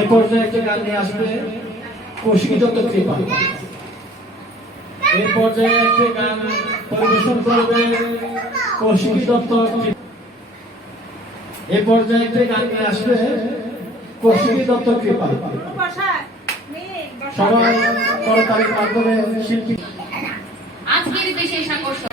এ পর্যায়ে একটা গান নিয়ে আসবে কৌশিকদত্ত কৃপা এ পর্যায়ে একটা গান পরিবেশন করবে কৌশিকদত্ত এ পর্যায়ে একটা গান নিয়ে আসবে কৌশিকদত্ত কৃপা সবাই করতালির মাধ্যমে শিল্পী আজকের বিশেষ আকর্ষণ।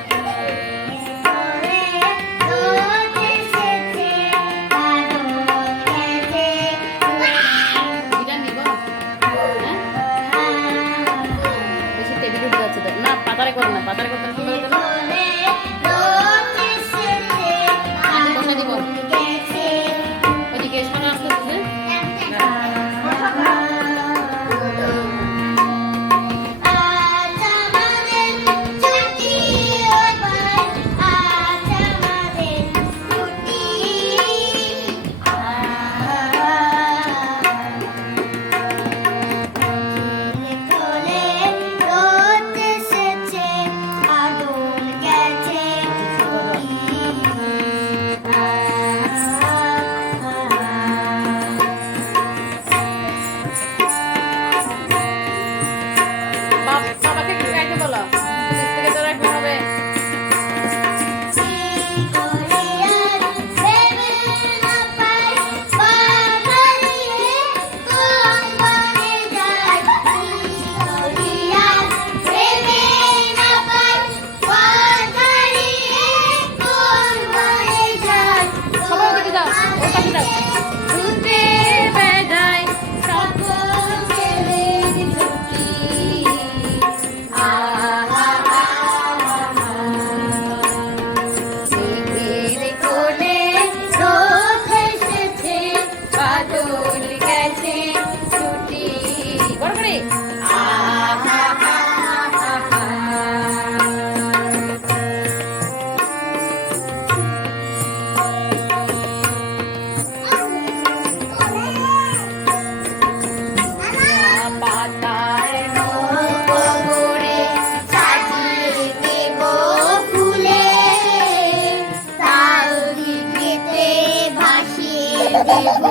Happy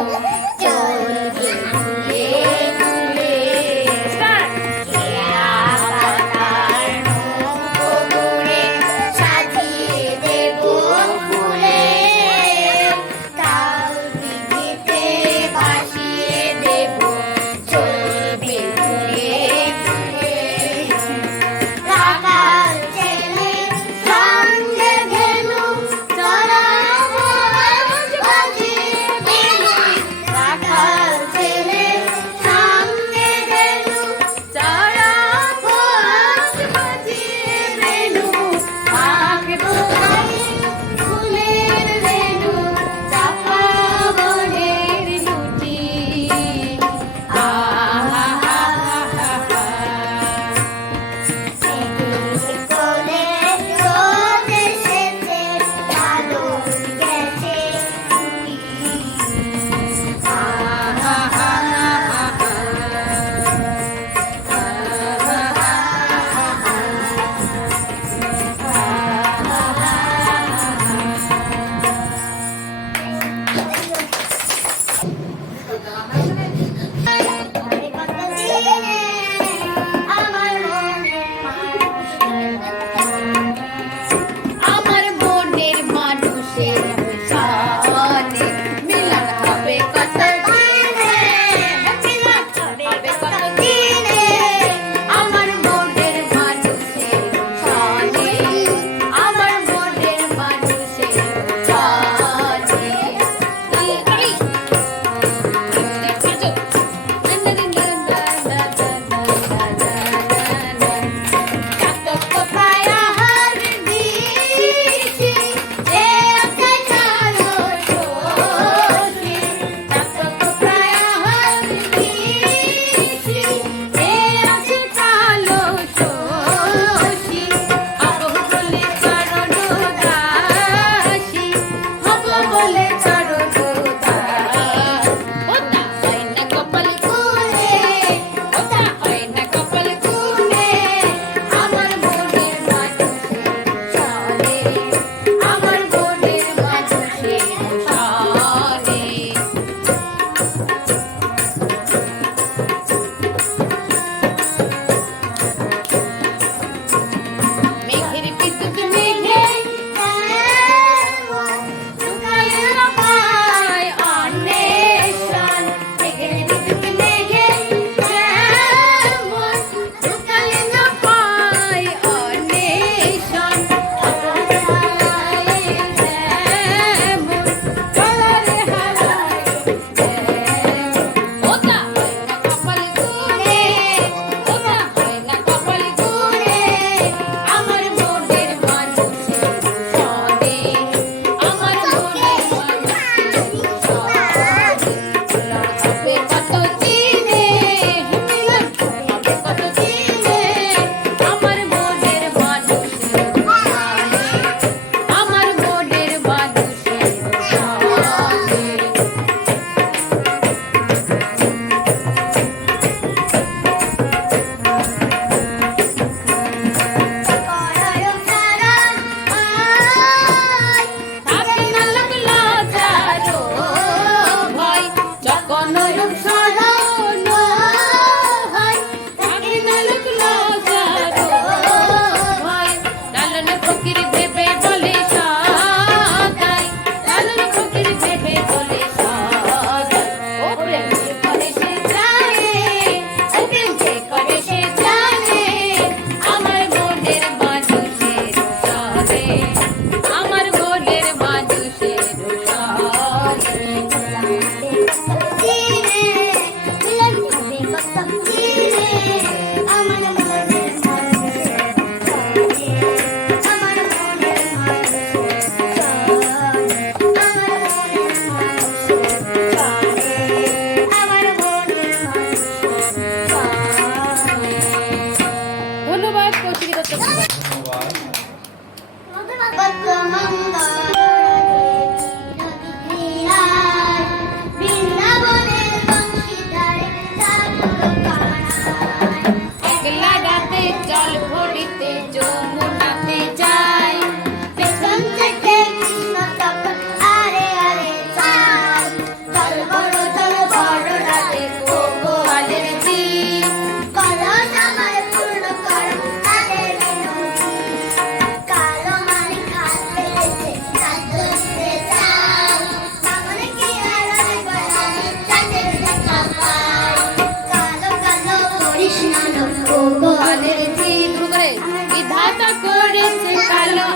করেছে কালো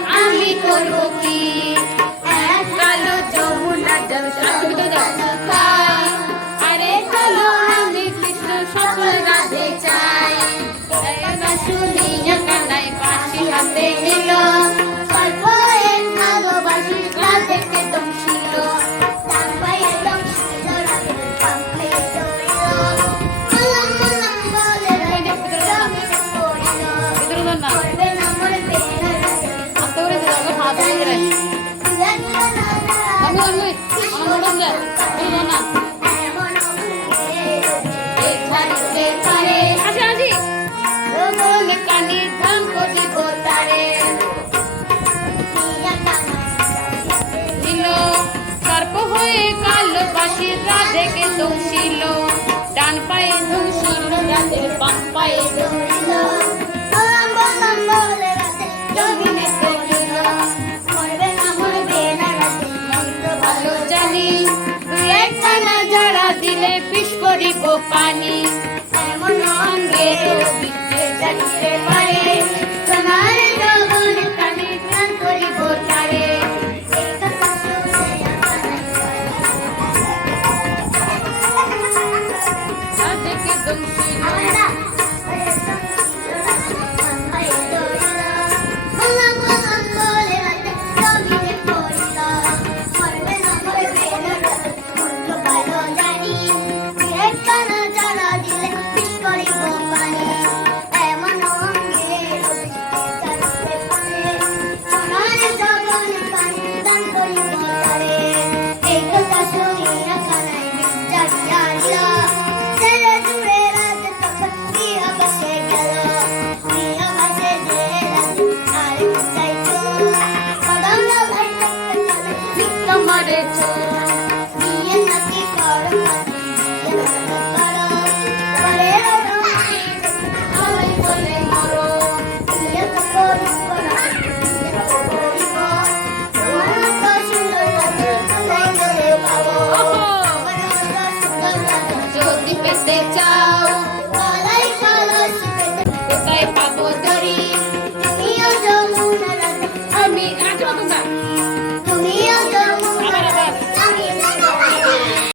থেকে ধুম দিল ডান পায়ে ধুম শিল ডান পায়ে ধুম